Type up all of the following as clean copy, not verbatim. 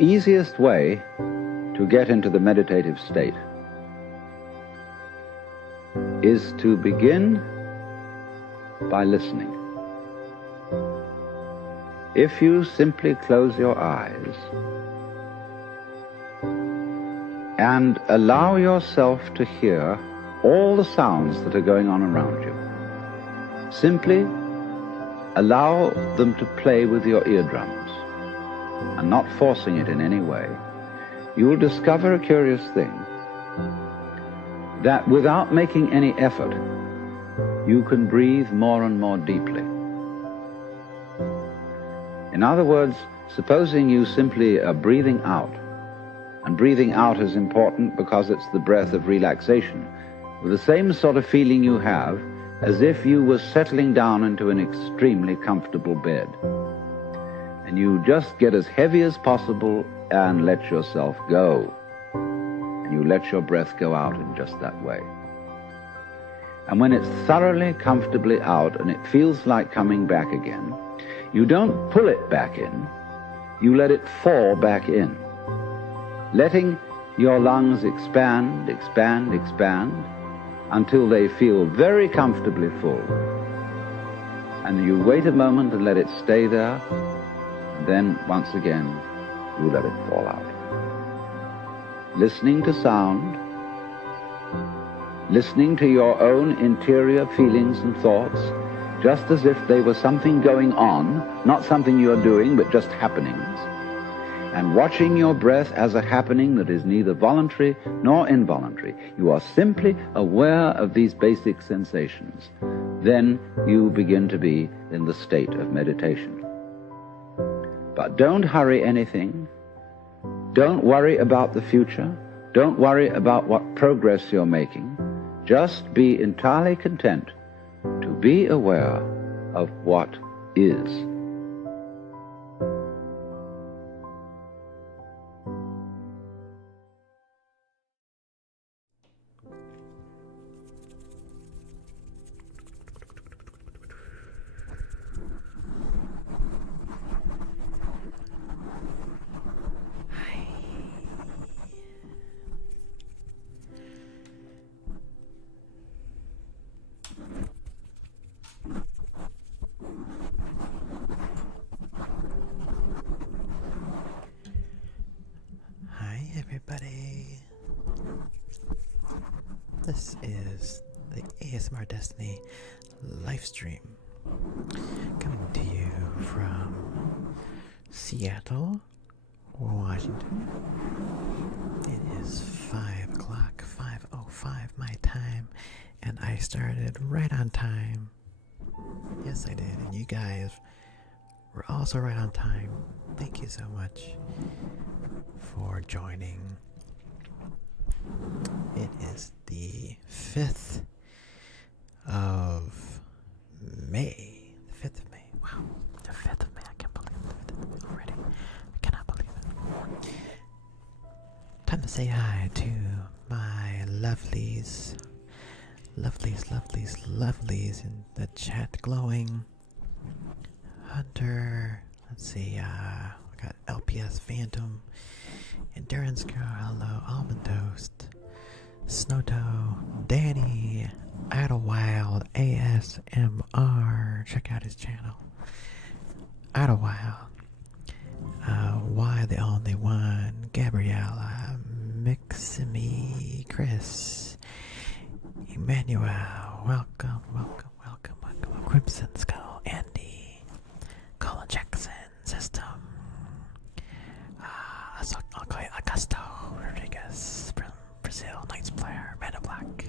easiest way to get into the meditative state is to begin by listening. If you simply close your eyes and allow yourself to hear all the sounds that are going on around you, simply allow them to play with your eardrums and not forcing it in any way, you will discover a curious thing, that without making any effort, you can breathe more and more deeply. In other words, supposing you simply are breathing out, and breathing out is important because it's the breath of relaxation, with the same sort of feeling you have as if you were settling down into an extremely comfortable bed. And you just get as heavy as possible and let yourself go. And you let your breath go out in just that way. And when it's thoroughly, comfortably out and it feels like coming back again, you don't pull it back in, you let it fall back in, letting your lungs expand, expand, expand, until they feel very comfortably full. And you wait a moment and let it stay there, and then once again you let it fall out. Listening to sound, listening to your own interior feelings and thoughts, just as if they were something going on, not something you're doing, but just happenings, and watching your breath as a happening that is neither voluntary nor involuntary. You are simply aware of these basic sensations. Then you begin to be in the state of meditation. But don't hurry anything. Don't worry about the future. Don't worry about what progress you're making. Just be entirely content to be aware of what is. Everybody, this is the ASMR Destiny Livestream, coming to you from Seattle, Washington. It is 5 o'clock, 5:05 my time, and I started right on time. Yes, I did, and you guys were also right on time. Thank you so much for joining. It is the 5th of May. The 5th of May. Wow. The 5th of May. I can't believe it already. I cannot believe it. Time to say hi to my lovelies. Lovelies in the chat glowing. Hunter. Let's see. I got LPS Phantom. Endurance Girl, hello, Almond Toast, Snowtoe, Danny, Idlewild, ASMR, check out his channel, Idlewild, Why the Only One, Gabriella, Miximi, Chris, Emmanuel, welcome, Crimson Skull, Andy, Colin Jackson, System, I'll call you Augusto Rodriguez from Brazil, Knights player, Mana Black.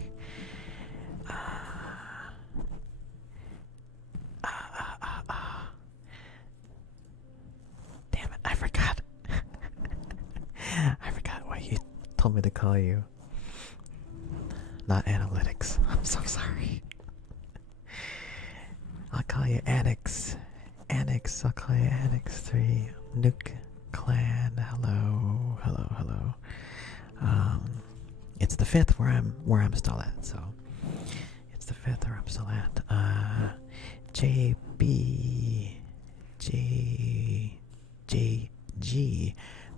Damn it, I forgot. I forgot what you told me to call you. Not analytics. I'm so sorry. I'll call you Annex. I'll call you Annex 3. Nuke Clan, hello. It's the 5th where I'm still at, so it's the 5th where I'm still at. JB,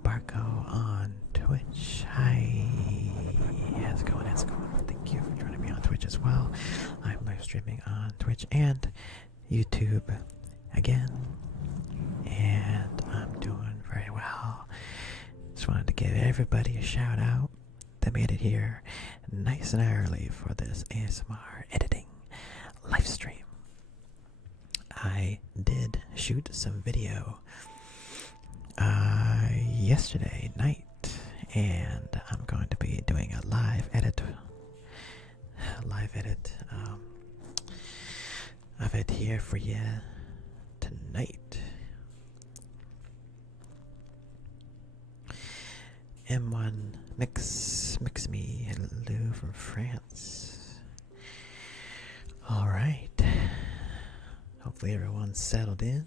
Barco on Twitch. Hi. How's it going? How's it going? Thank you for joining me on Twitch as well. I'm live streaming on Twitch and YouTube again. And I'm doing very well. Just wanted to give everybody a shout out that made it here nice and early for this ASMR editing live stream. I did shoot some video yesterday night, and I'm going to be doing a live edit of it here for you tonight. M1 Mix Me, hello from France. Alright, hopefully everyone's settled in.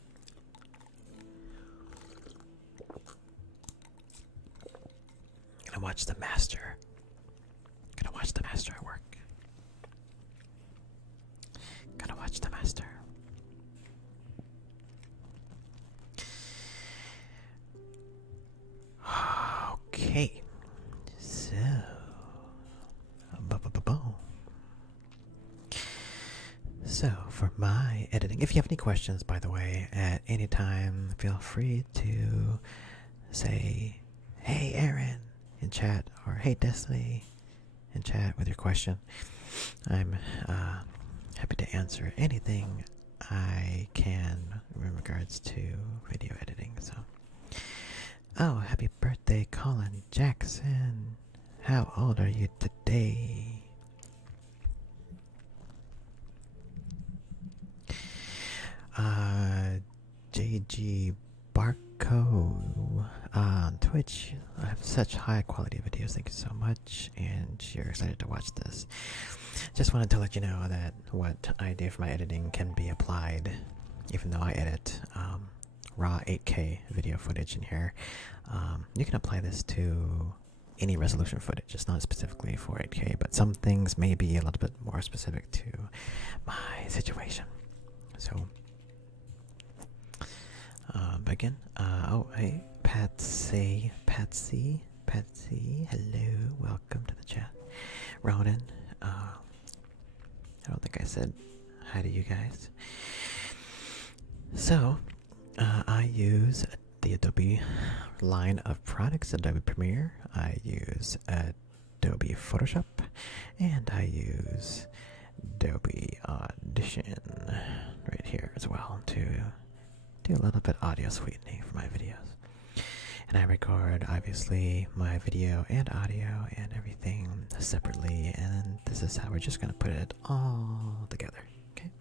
Gonna watch the master. Gonna watch the master at work. Gonna watch the master. Okay. So, for my editing, if you have any questions, by the way, at any time, feel free to say, "Hey, Aaron," in chat, or "Hey, Destiny," in chat with your question. I'm happy to answer anything I can in regards to video editing. So, oh, happy birthday, Colin Jackson! How old are you today? JG Barco on Twitch. I have such high quality videos. Thank you so much, and you're excited to watch this. Just wanted to let you know that what I do for my editing can be applied, even though I edit raw 8K video footage in here. You can apply this to any resolution footage. It's not specifically for 8K, but some things may be a little bit more specific to my situation. So, begin. Oh, hey, Patsy, hello, welcome to the chat. Ronan, I don't think I said hi to you guys. So, I use the Adobe line of products, Adobe Premiere. I use Adobe Photoshop, and I use Adobe Audition right here as well to do a little bit audio sweetening for my videos. And I record, obviously, my video and audio and everything separately, and this is how we're just going to put it all together, okay?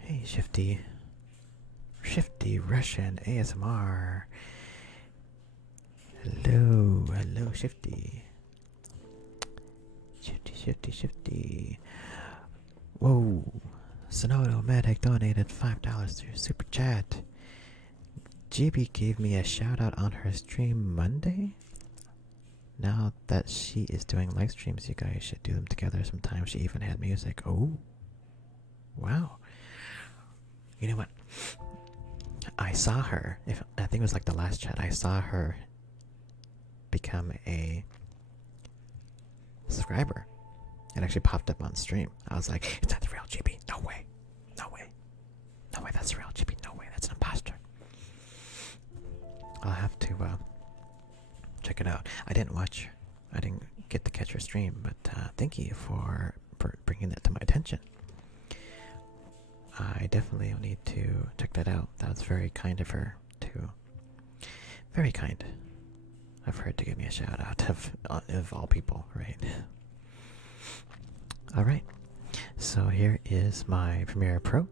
Hey, Shifty Russian ASMR. Hello, Shifty. Shifty. Whoa. Sonoto Medic donated $5 through Super Chat. GB gave me a shout out on her stream Monday. Now that she is doing live streams, you guys should do them together sometime. She even had music. Oh. Wow. You know what? I saw her, I think it was like the last chat, I saw her become a subscriber. It actually popped up on stream. I was like, it's not the real GB. No way, that's the real GB. No way, that's an imposter. I'll have to check it out. I didn't get to catch her stream, but thank you for bringing that to my attention. I definitely need to check that out. That's very kind of her to. Very kind of her to give me a shout out of all people, right? Alright, so here is my Premiere Pro.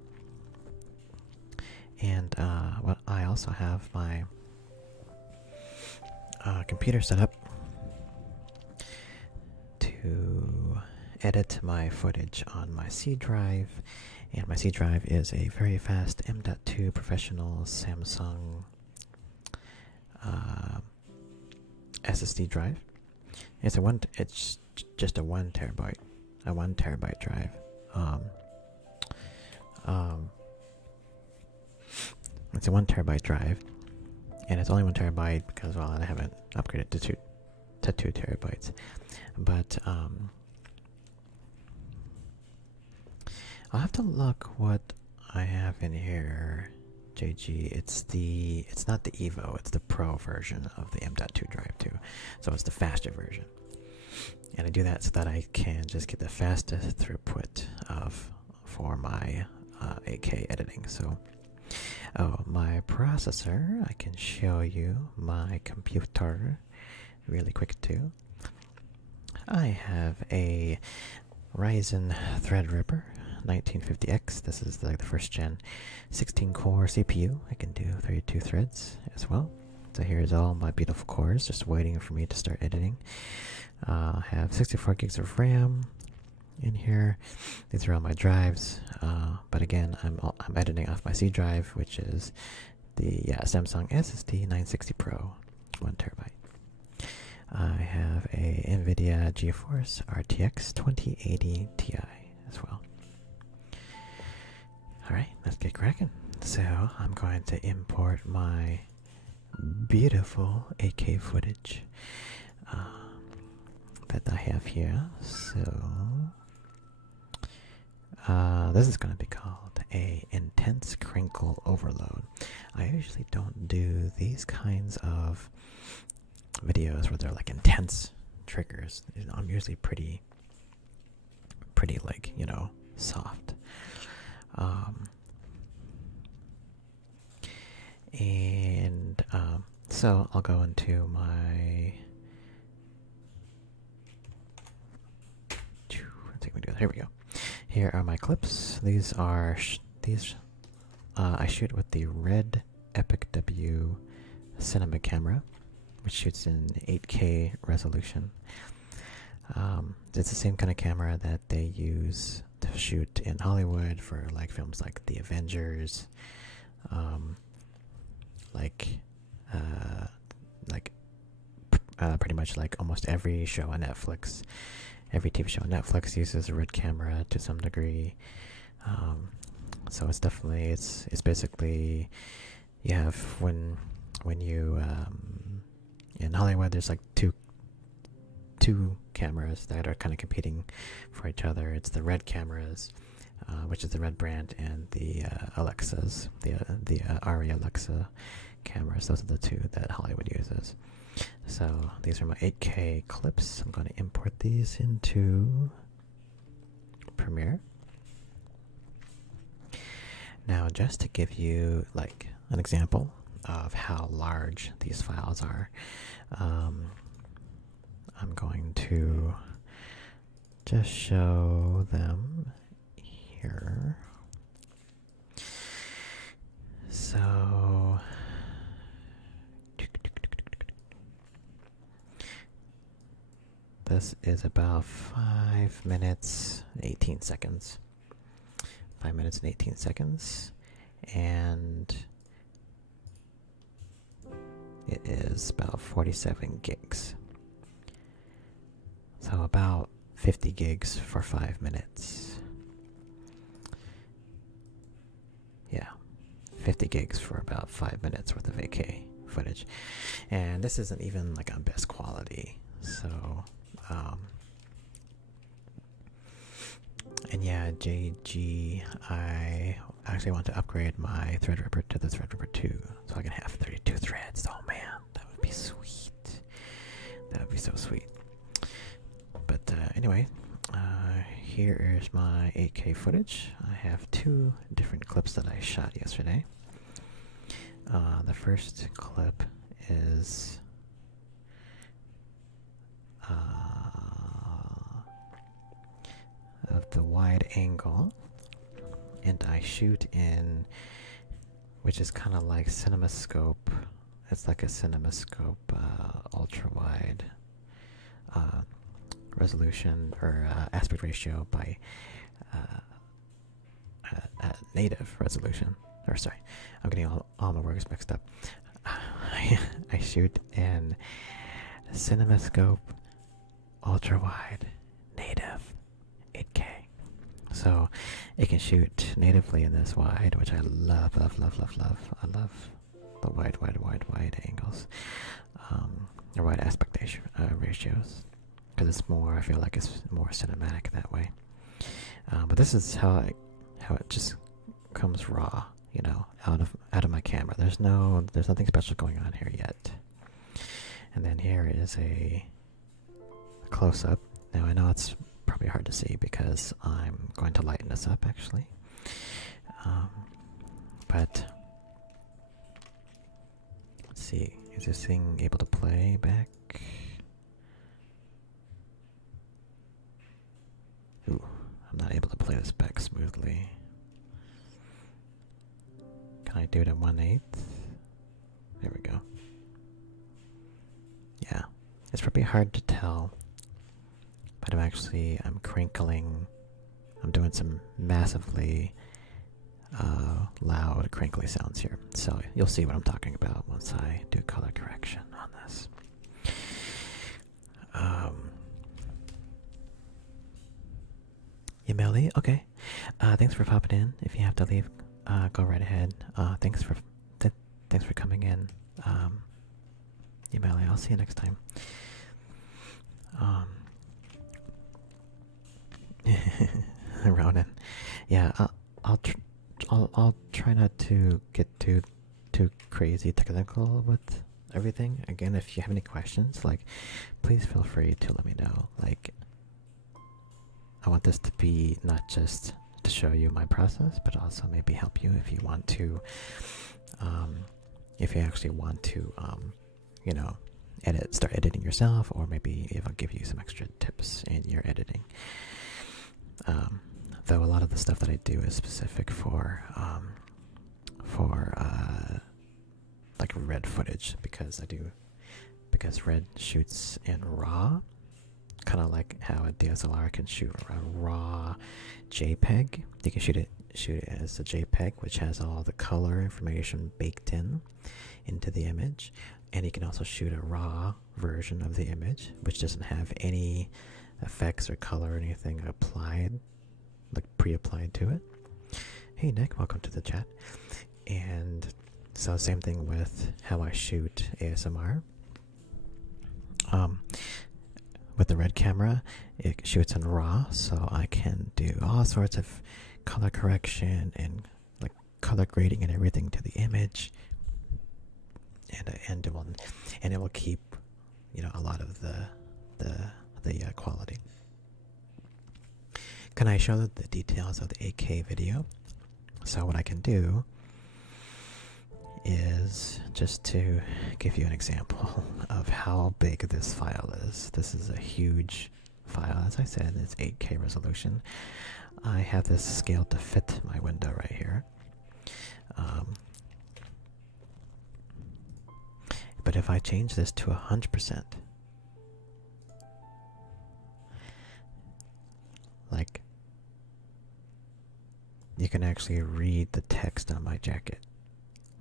And what I also have my computer set up to edit my footage on my C drive. And my C drive is a very fast M.2 professional Samsung SSD drive. It's just a 1 terabyte. A 1 terabyte drive. It's a 1 terabyte drive, and it's only 1 terabyte because, well, I haven't upgraded to 2 terabytes. But I'll have to look what I have in here. JG, it's not the Evo, it's the Pro version of the M.2 drive too. So it's the faster version. And I do that so that I can just get the fastest throughput for my 8K editing. So, my processor, I can show you my computer really quick too. I have a Ryzen Threadripper 1950X. This is the first gen 16-core CPU. I can do 32 threads as well. So here's all my beautiful cores just waiting for me to start editing. I have 64 gigs of RAM in here. These are all my drives. But again, I'm editing off my C drive, which is the Samsung SSD 960 Pro, 1 terabyte. I have a NVIDIA GeForce RTX 2080 Ti as well. Alright, let's get cracking. So I'm going to import my beautiful 8K footage that I have here. So this is going to be called a intense crinkle overload. I usually don't do these kinds of videos where they're like intense triggers. I'm usually pretty like, soft. So I'll go into my here we go. Here are my clips. These are I shoot with the Red Epic W cinema camera, which shoots in 8K resolution. It's the same kind of camera that they use to shoot in Hollywood for like films like The Avengers, pretty much like almost every show on Netflix. Every TV show on Netflix uses a Red camera to some degree. So it's definitely it's basically you have when you in Hollywood there's like two cameras that are kind of competing for each other. It's the Red cameras, which is the Red brand, and the Alexas, the Arri Alexa cameras. Those are the two that Hollywood uses. So these are my 8K clips. I'm going to import these into Premiere. Now, just to give you like an example of how large these files are, I'm going to just show them here. So this is about 5 minutes and 18 seconds. 5 minutes and 18 seconds. And it is about 47 gigs. So about 50 gigs for 5 minutes. Yeah, 50 gigs for about 5 minutes worth of 8K footage. And this isn't even like on best quality. So, and yeah, JG, I actually want to upgrade my Threadripper to the Threadripper 2 so I can have 32 threads. Oh man, that would be sweet. That would be so sweet. But anyway, here is my 8K footage. I have 2 different clips that I shot yesterday. The first clip is of the wide angle, and I shoot in, which is kind of like CinemaScope. It's like a CinemaScope ultra wide resolution or aspect ratio by native resolution. Or sorry, I'm getting all my words mixed up. I shoot in CinemaScope ultra wide native 8K. So it can shoot natively in this wide, which I love. I love the wide angles, or wide aspect ratios, because it's more. I feel like it's more cinematic that way. But this is how it just comes raw, you know, out of my camera. There's nothing special going on here yet. And then here is a close up. Now I know it's probably hard to see because I'm going to lighten this up actually. But let's see, is this thing able to play back? Ooh, I'm not able to play this back smoothly. Can I do it at 1/8? There we go. Yeah, it's probably hard to tell, but I'm crinkling. I'm doing some massively loud crinkly sounds here, so you'll see what I'm talking about once I do color correction on this. Yameli, okay. Thanks for popping in. If you have to leave, go right ahead. Thanks for coming in. Yameli, I'll see you next time. Ronan, yeah, I'll try not to get too crazy technical with everything. Again, if you have any questions, like, please feel free to let me know. Like, I want this to be not just to show you my process, but also maybe help you if you want to, if you actually want to, you know, start editing yourself, or maybe if I'll give you some extra tips in your editing. Though a lot of the stuff that I do is specific for like red footage, because red shoots in RAW, kind of like how a DSLR can shoot a raw JPEG. You can shoot it as a JPEG, which has all the color information baked into the image, and you can also shoot a raw version of the image, which doesn't have any effects or color or anything applied, like pre-applied to it. Hey Nick, welcome to the chat. And so same thing with how I shoot ASMR. With the red camera, it shoots in RAW, so I can do all sorts of color correction and like color grading and everything to the image, and it will keep, you know, a lot of the quality. Can I show the details of the 8K video? So what I can do is just to give you an example of how big this file is. This is a huge file, as I said. It's 8K resolution. I have this scaled to fit my window right here. But if I change this to 100%, like, you can actually read the text on my jacket,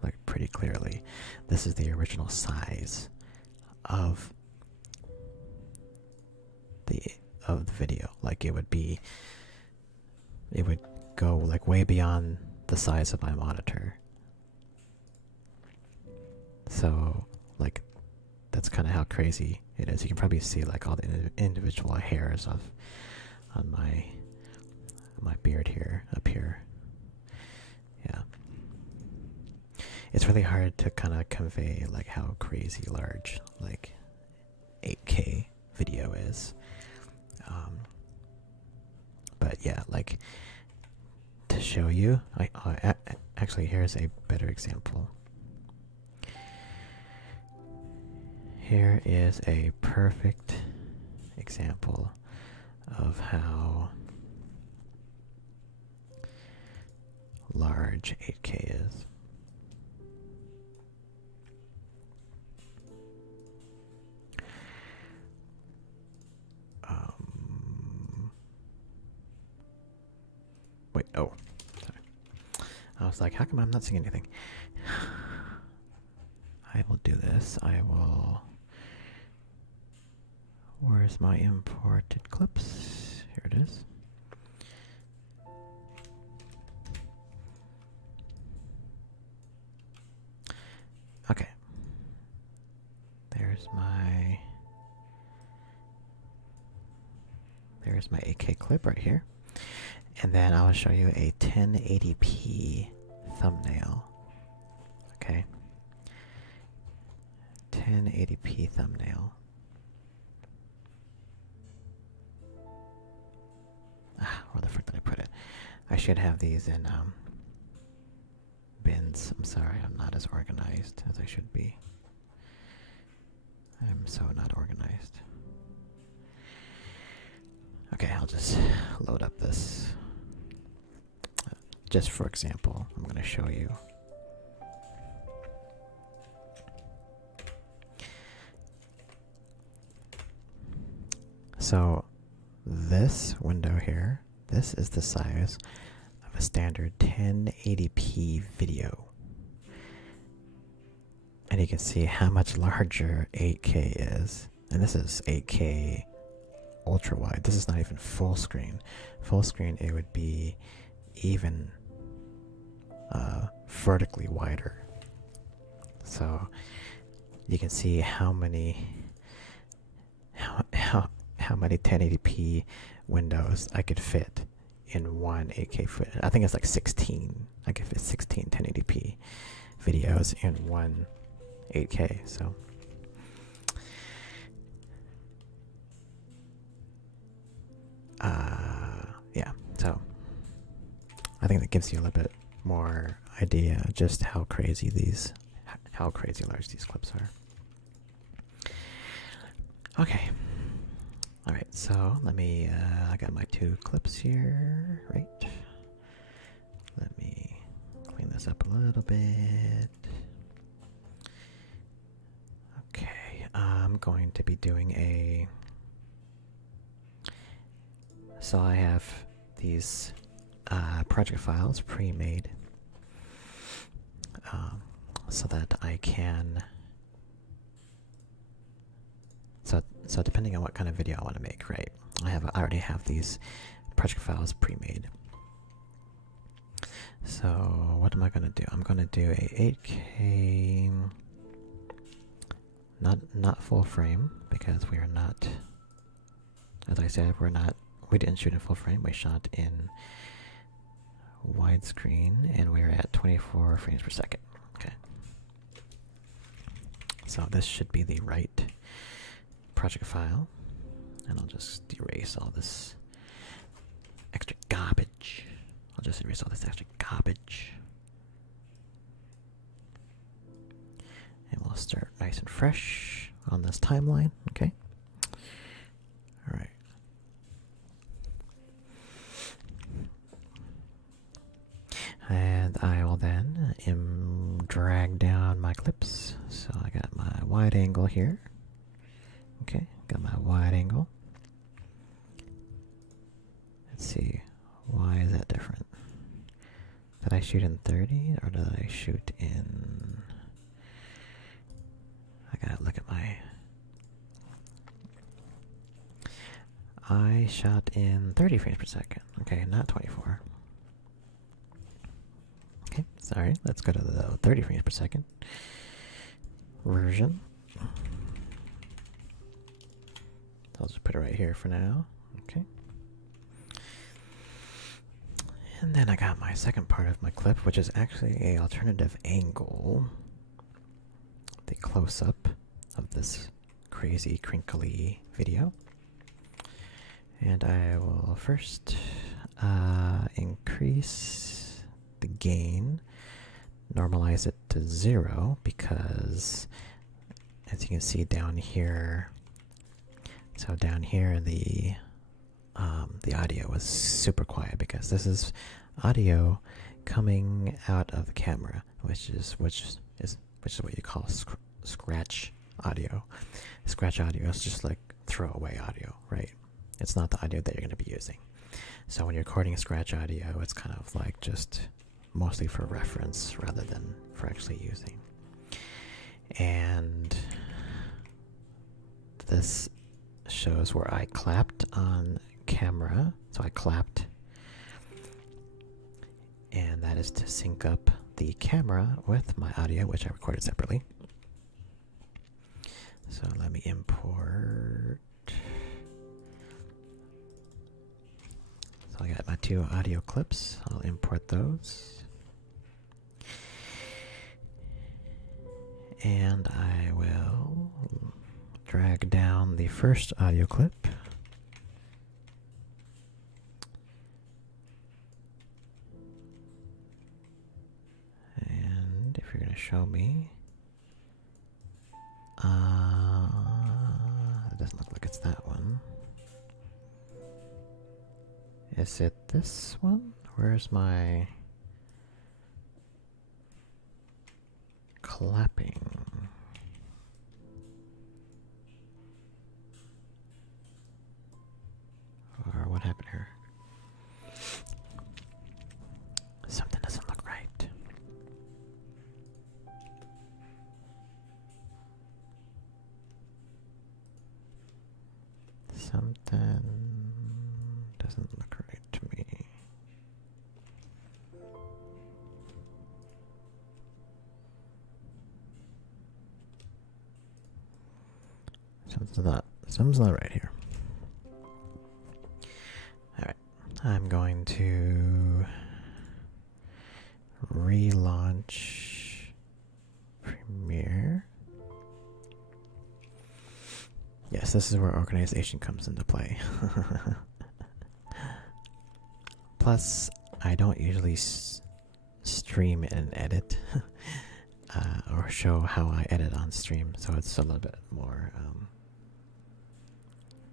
like, pretty clearly. This is the original size of the video. Like, it would go like way beyond the size of my monitor. So, like, that's kind of how crazy it is. You can probably see like all the individual hairs on my beard here, up here. Yeah. It's really hard to kind of convey like how crazy large like 8K video is. But yeah, like, to show you, actually, here's a better example. Here is a perfect example of how large 8K is. Wait, oh, sorry. I was like, how come I'm not seeing anything? I will do this. Where's my imported clips? Here it is. there's my 8K clip right here. And then I'll show you a 1080p thumbnail. Okay. 1080p thumbnail. Where the frick did I put it? I should have these in bins. I'm sorry, I'm not as organized as I should be. I'm so not organized. Okay, I'll just load up this. Just for example, I'm going to show you. So this window here, this is the size of a standard 1080p video. And you can see how much larger 8K is. And this is 8K ultra wide. This is not even full screen. Full screen, it would be even vertically wider. So you can see how many 1080p windows I could fit in one 8K foot. I think it's like 16. I could fit 16 1080p videos in one 8K. So yeah, so I think that gives you a little bit more idea just how crazy large these clips are. Okay. All right, so let me, I got my 2 clips here, right? Let me clean this up a little bit. Okay, I'm going to be doing so I have these project files pre-made so that I can, so depending on what kind of video I want to make, right? I already have these project files pre-made. So what am I going to do? I'm going to do a 8K, not full frame, because we are not, as I said, we didn't shoot in full frame. We shot in widescreen, and we're at 24 frames per second. Okay. So this should be the right project file, and I'll just erase all this extra garbage. And we'll start nice and fresh on this timeline. Okay. All right. And I will then drag down my clips. So I got my wide angle here. Okay, got my wide angle. Let's see, why is that different? Did I shoot in 30 or did I shoot in... I gotta look at my... I shot in 30 frames per second. Okay, not 24. Okay, sorry. Let's go to the 30 frames per second version. I'll just put it right here for now. Okay. And then I got my second part of my clip, which is actually an alternative angle. The close-up of this crazy, crinkly video. And I will first increase the gain, normalize it to 0, because as you can see down here, so down here the audio was super quiet, because this is audio coming out of the camera, which is what you call scratch audio. Scratch audio is just like throwaway audio, right? It's not the audio that you're going to be using. So when you're recording scratch audio, it's kind of like just mostly for reference rather than for actually using. And this shows where I clapped on camera. So I clapped, and that is to sync up the camera with my audio, which I recorded separately. So let me import. So I got my 2 audio clips. I'll import those. And I will drag down the first audio clip. And if you're going to show me, it doesn't look like it's that one. Is it this one? Where's my clapping? Or what happened here? Something doesn't look right. Something doesn't look right to me. Something's not right here. Alright, I'm going to relaunch Premiere. Yes, this is where organization comes into play. Plus, I don't usually stream and edit or show how I edit on stream, so it's a little bit more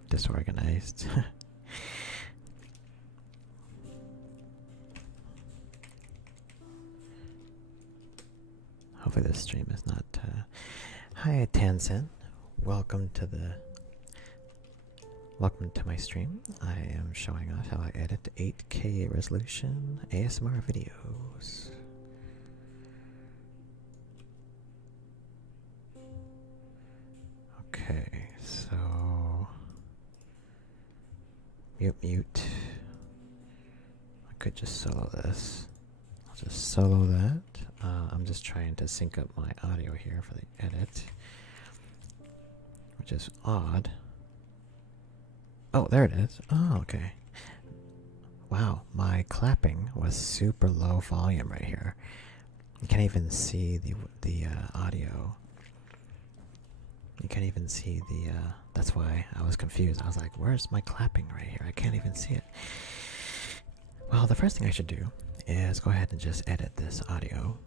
disorganized. Hopefully this stream is not... Hi, Tansen. Welcome to my stream. I am showing off how I edit 8K resolution ASMR videos. Okay, so mute. I could just solo this. I'll just solo that. I'm just trying to sync up my audio here for the edit, which is odd. Oh, there it is. Oh, okay. Wow, my clapping was super low volume right here. You can't even see the audio. You can't even see the, that's why I was confused. I was like, where's my clapping right here? I can't even see it. Well, the first thing I should do is go ahead and just edit this audio.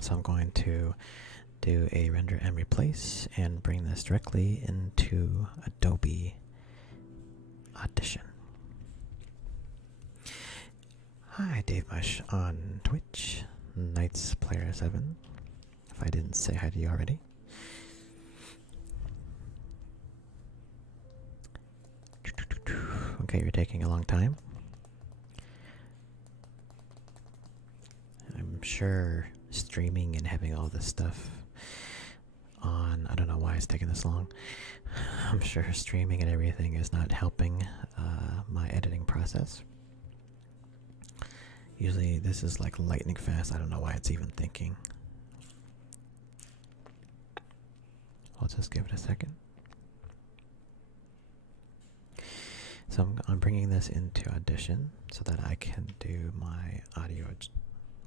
So I'm going to do a render and replace and bring this directly into Adobe Audition. Hi, Dave Mush on Twitch. Knights Player 7. If I didn't say hi to you already. Okay, you're taking a long time. I'm sure streaming and having all this stuff on, I don't know why it's taking this long. I'm sure streaming and everything is not helping my editing process. Usually this is like lightning fast. I don't know why it's even thinking. I'll just give it a second. So I'm bringing this into Audition so that I can do my audio,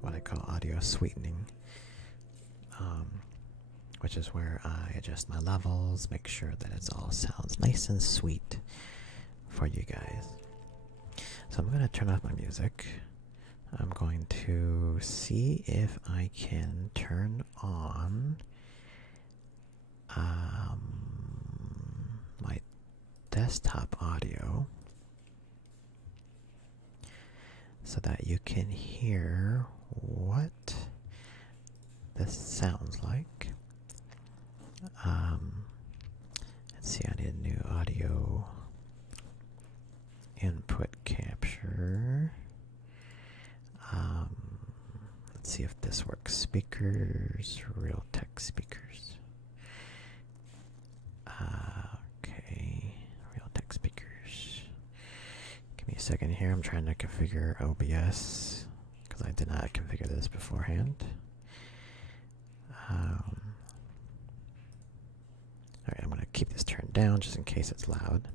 what I call audio sweetening, which is where I adjust my levels, make sure that it all sounds nice and sweet for you guys. So I'm going to turn off my music. I'm going to see if I can turn on my desktop audio so that you can hear what this sounds like. Let's see, I need a new audio input capture. Let's see if this works. Speakers, Realtek speakers. Okay, Realtek speakers. Give me a second here. I'm trying to configure OBS because I did not configure this beforehand. Alright, I'm going to keep this turned down just in case it's loud.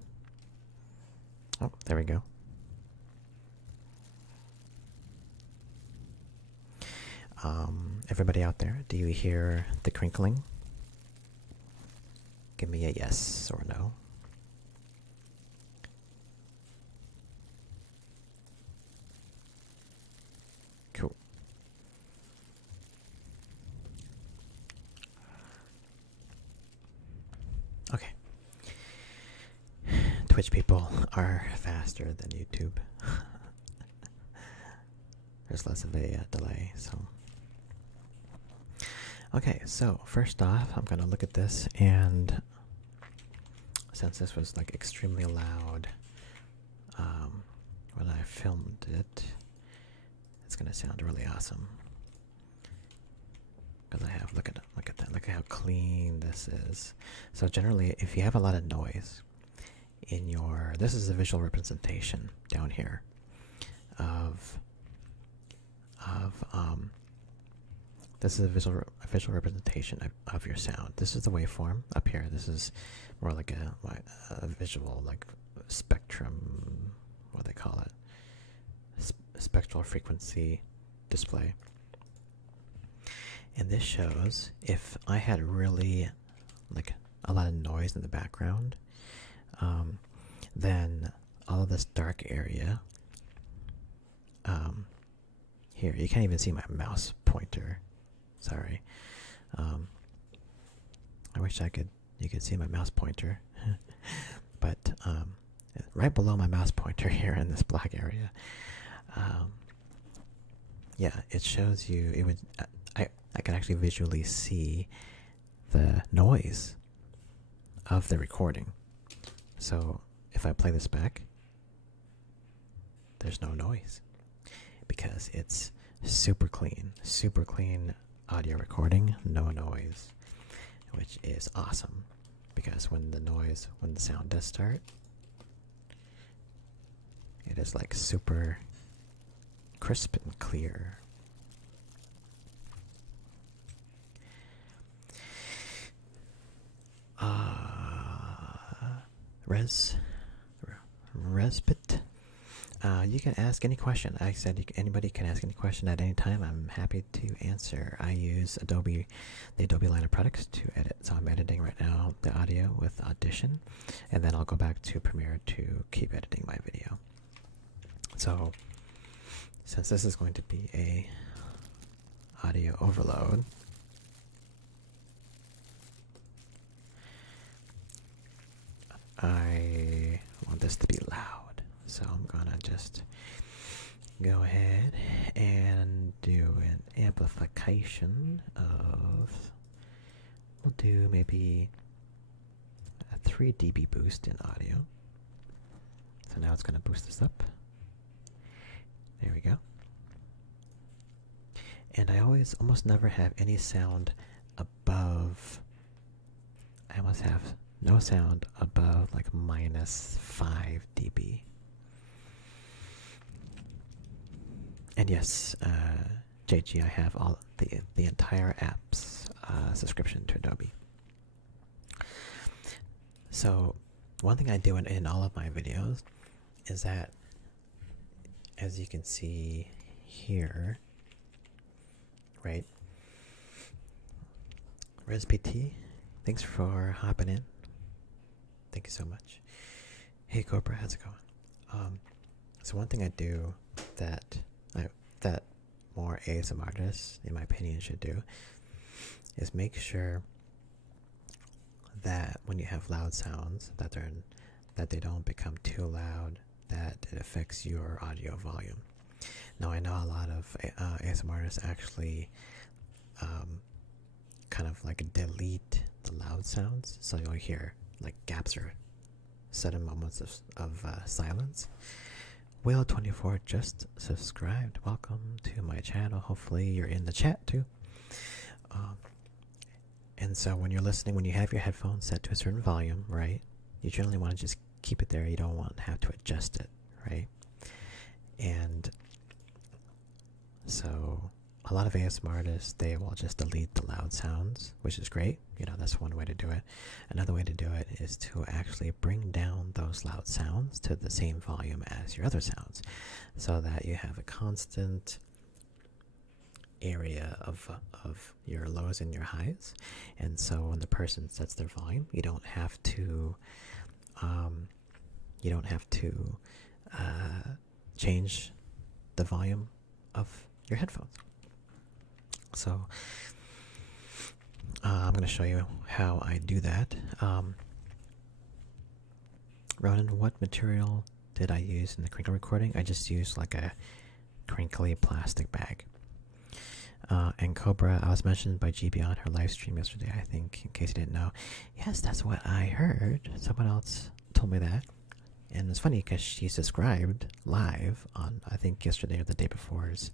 Oh, there we go. Everybody out there, do you hear the crinkling? Give me a yes or no. Cool. Okay. Twitch people are faster than YouTube. There's less of a delay, so. Okay, so first off, I'm gonna look at this, and since this was like extremely loud when I filmed it, it's gonna sound really awesome. Because I have look at that, look at how clean this is. So generally, if you have a lot of noise in your, this is a visual representation down here of this is a visual representation of your sound. This is the waveform up here. This is more like a visual, like spectrum, what do they call it? Spectral frequency display. And this shows if I had really like a lot of noise in the background, then all of this dark area, here, you can't even see my mouse pointer. Sorry. I wish you could see my mouse pointer. But right below my mouse pointer here in this black area, yeah, it shows you, it would, I can actually visually see the noise of the recording. So if I play this back, there's no noise because it's super clean audio recording, no noise, which is awesome because when the sound does start, it is like super crisp and clear. Respite. You can ask any question. I said anybody can ask any question at any time. I'm happy to answer. I use the Adobe line of products to edit. So I'm editing right now the audio with Audition, and then I'll go back to Premiere to keep editing my video. So since this is going to be a audio overload, I want this to be loud, so I'm gonna just go ahead and do an amplification of, we'll do maybe a 3 dB boost in audio. So now it's gonna boost this up. There we go. And I almost never have any sound above, I almost have no sound above like -5 dB. And yes, JG, I have all the entire app's subscription to Adobe. So one thing I do in all of my videos is that, as you can see here, right? ResPT, thanks for hopping in. Thank you so much. Hey Cobra, how's it going? So one thing I do that more ASMR artists, in my opinion, should do is make sure that when you have loud sounds, that they don't become too loud, that it affects your audio volume. Now I know a lot of ASMR artists actually kind of like delete the loud sounds, so you'll hear like gaps or sudden moments of silence. Will24 just subscribed. Welcome to my channel. Hopefully you're in the chat too. And so when you're listening, when you have your headphones set to a certain volume, right, you generally want to just keep it there. You don't want to have to adjust it, right? And so a lot of ASMR artists, they will just delete the loud sounds, which is great. You know, that's one way to do it. Another way to do it is to actually bring down those loud sounds to the same volume as your other sounds, so that you have a constant area of your lows and your highs. And so when the person sets their volume, you don't have to change the volume of your headphones. So I'm going to show you how I do that. Ronan, what material did I use in the crinkle recording? I just used like a crinkly plastic bag. And Cobra, I was mentioned by GB on her live stream yesterday, I think, in case you didn't know. Yes, that's what I heard. Someone else told me that. And it's funny because she subscribed live on, I think, yesterday or the day before's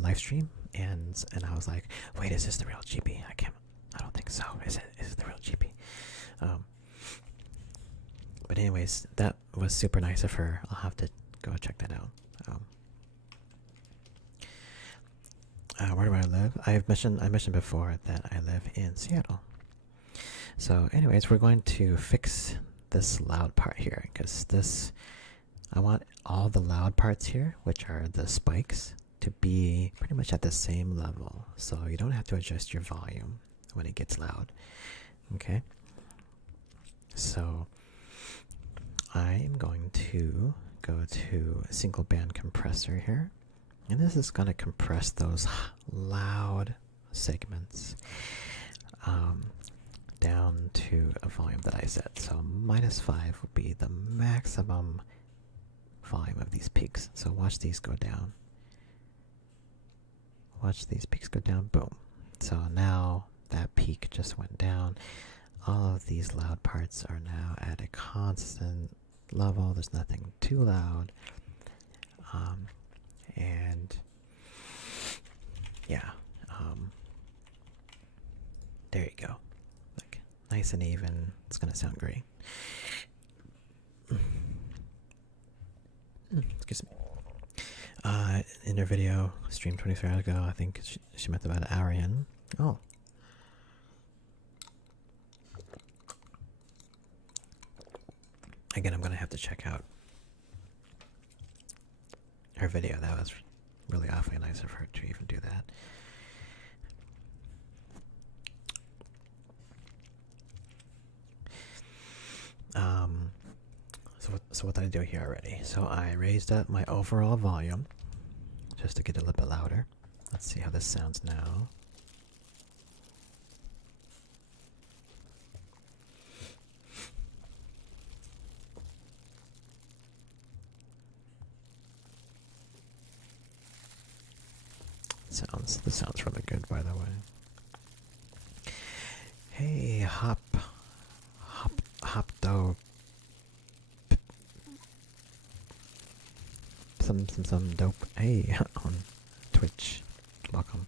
live stream. And I was like, wait, is this the real GB? I don't think so. Is it the real GB? But anyways, that was super nice of her. I'll have to go check that out. Where do I live? I mentioned before that I live in Seattle. So anyways, we're going to fix this loud part here, because I want all the loud parts here, which are the spikes, to be pretty much at the same level, so you don't have to adjust your volume when it gets loud. Okay, so I'm going to go to a single band compressor here, and this is going to compress those loud segments down to a volume that I set. So -5 would be the maximum volume of these peaks. So watch these go down. Watch these peaks go down. Boom. So now that peak just went down. All of these loud parts are now at a constant level. There's nothing too loud. And yeah, there you go. Like nice and even. It's gonna sound great. Excuse me. In her video streamed 23 hours ago, I think she meant about Arian. Oh. Again, I'm gonna have to check out her video. That was really awfully nice of her to even do that. So what did I do here already? So I raised up my overall volume just to get a little bit louder. Let's see how this sounds now. This sounds really good, by the way. Hey, hop dog. Some dope. Hey, on Twitch. Welcome.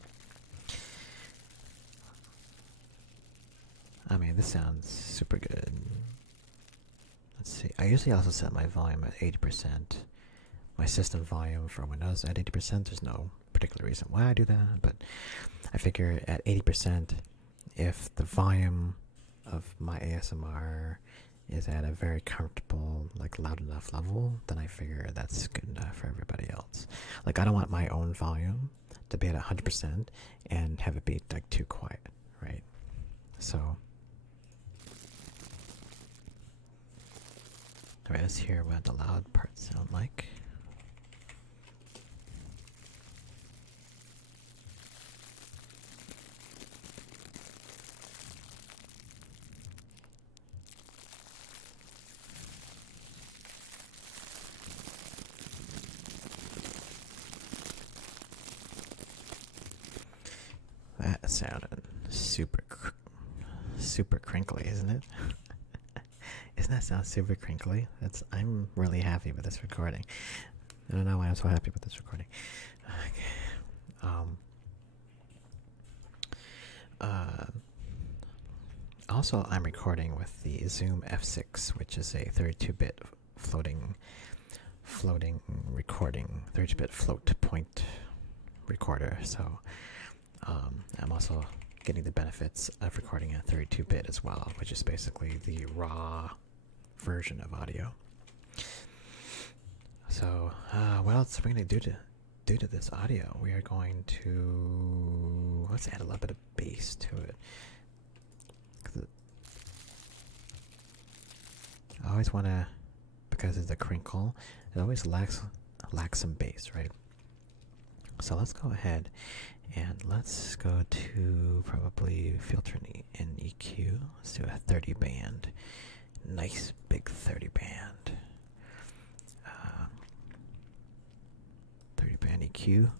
I mean, this sounds super good. Let's see. I usually also set my volume at 80%. My system volume for Windows at 80%. There's no particular reason why I do that, but I figure at 80%, if the volume of my ASMR is at a very comfortable, like loud enough level, then I figure that's good enough for everybody else. Like I don't want my own volume to be at 100% and have it be like too quiet, right? So, alright, let's hear what the loud parts sound like. That sounded super crinkly, isn't it? Doesn't that sound super crinkly? I'm really happy with this recording. I don't know why I'm so happy with this recording. Okay. Also, I'm recording with the Zoom F6, which is a 32-bit floating recording, 32-bit float point recorder, so I'm also getting the benefits of recording a 32-bit as well, which is basically the raw version of audio. So, what else are we going to do to this audio? We are going to, let's add a little bit of bass to it. I always want to, because it's a crinkle, it always lacks some bass, right? So let's go ahead and let's go to probably filtering in EQ. Let's do a 30 band. Nice big 30 band. 30 band EQ.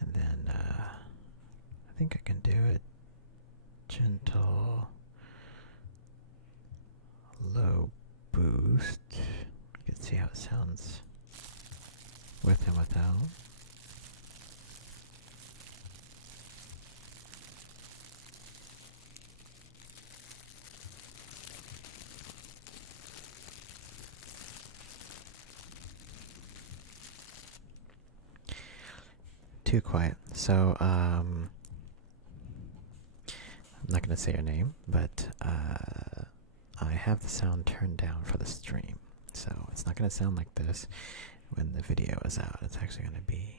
And then I think I can do it gentle low boost. You can see how it sounds with and without. Too quiet. So, I'm not going to say your name, but I have the sound turned down for the stream. So it's not going to sound like this when the video is out. It's actually going to be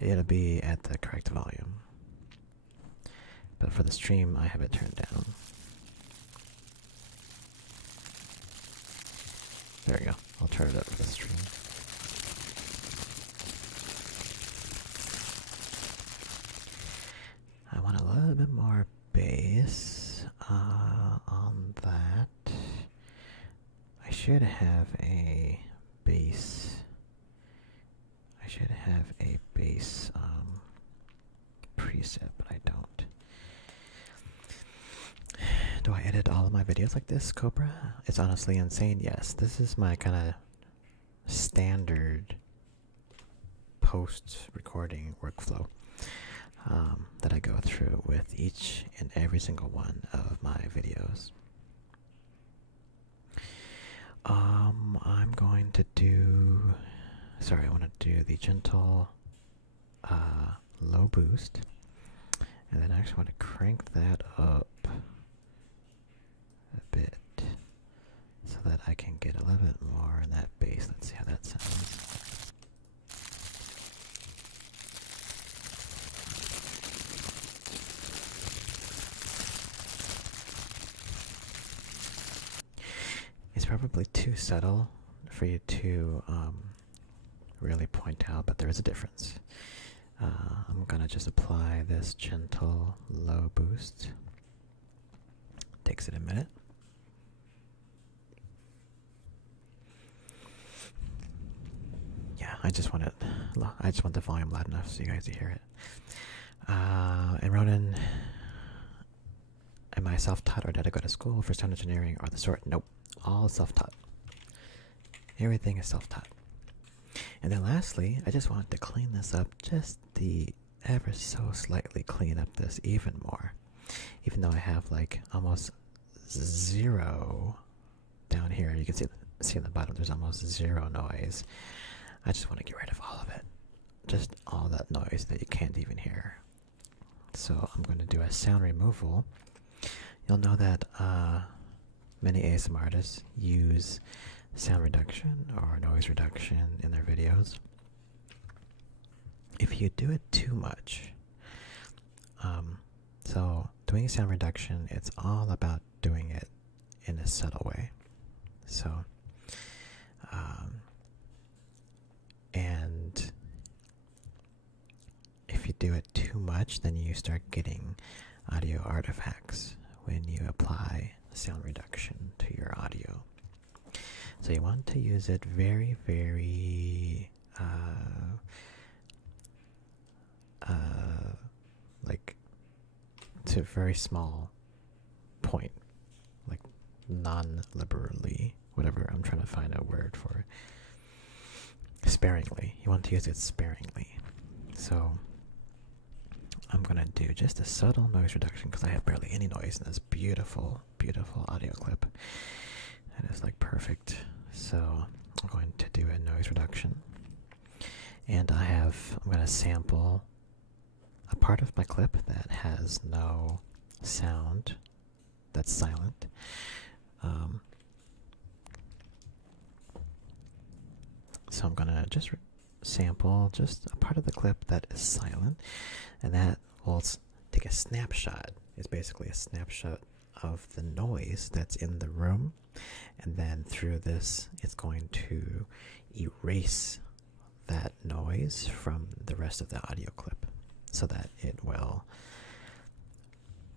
it'll be at the correct volume. But for the stream, I have it turned down. There we go. I'll turn it up for the stream. I want a little bit more bass on that. I should have a bass. Preset, but I don't. Do I edit all of my videos like this, Cobra? It's honestly insane. Yes, this is my kind of standard post-recording workflow that I go through with each and every single one of my videos. I'm going to do... Sorry, I want to do the gentle low boost. And then I actually want to crank that up a bit so that I can get a little bit more in that bass. Let's see how that sounds. It's probably too subtle for you to really point out, but there is a difference. I'm gonna just apply this gentle low boost. Takes it a minute. Yeah, I just want the volume loud enough so you guys can hear it. And Ronan, am I self-taught or did I go to school for sound engineering or the sort? Nope, all self-taught. Everything is self-taught. And then lastly, I just wanted to clean this up just the ever so slightly clean up this even more. Even though I have like almost zero down here. You can see on the bottom there's almost zero noise. I just want to get rid of all of it. Just all that noise that you can't even hear. So I'm going to do a sound removal. You'll know that many ASMR artists use sound reduction or noise reduction in their videos. If you do it too much, so doing sound reduction, it's all about doing it in a subtle way. So, and if you do it too much, then you start getting audio artifacts when you apply sound reduction to your audio. So you want to use it very, very, like, to a very small point, like non-liberally, whatever, I'm trying to find a word for it. Sparingly. You want to use it sparingly. So I'm going to do just a subtle noise reduction because I have barely any noise in this beautiful, beautiful audio clip. It is like perfect. So I'm going to do a noise reduction. And I'm going to sample a part of my clip that has no sound, that's silent. So I'm going to just sample just a part of the clip that is silent, and that will take a snapshot. It's basically a snapshot of the noise that's in the room, and then through this it's going to erase that noise from the rest of the audio clip so that it will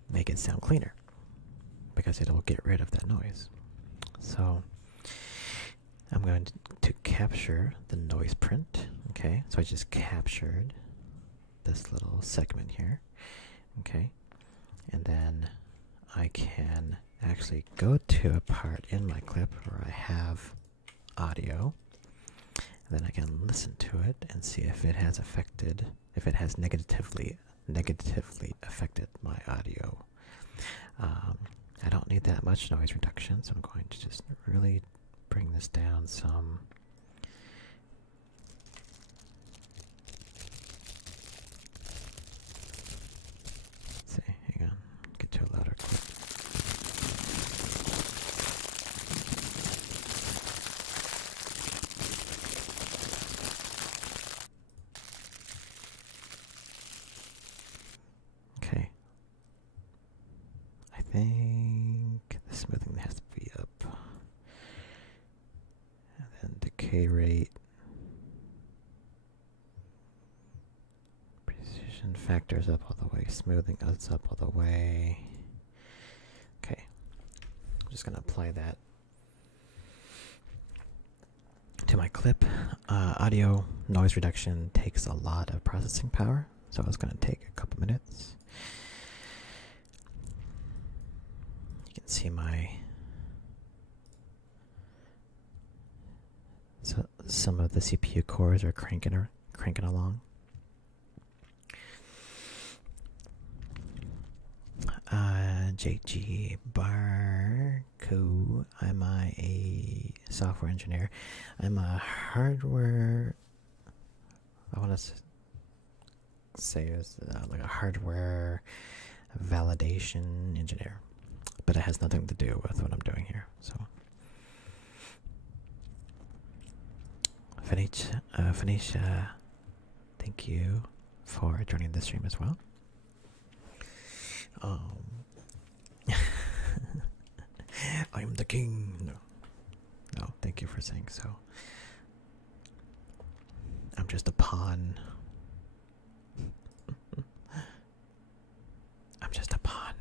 make it sound cleaner, because it'll get rid of that noise. So I'm going to capture the noise print. Okay, so I just captured this little segment here. Okay, and then I can actually go to a part in my clip where I have audio, and then I can listen to it and see if it has negatively affected my audio. I don't need that much noise reduction, so I'm going to just really bring this down some. Let's see, hang on, get to a louder clip. Okay. I think the smoothing has to be up. And then decay rate. Precision factors up all the way. Smoothing us up all the way. Okay. I'm just going to apply that to my clip. Audio noise reduction takes a lot of processing power, so it's going to take a couple minutes. You can see some of the CPU cores are cranking along. JG Barco. I'm a software engineer. I'm a hardware. I want to say it's like a hardware validation engineer, but it has nothing to do with what I'm doing here. So, Phoenicia, thank you for joining the stream as well. I'm the king. No, thank you for saying so. I'm just a pawn. I'm just a pawn.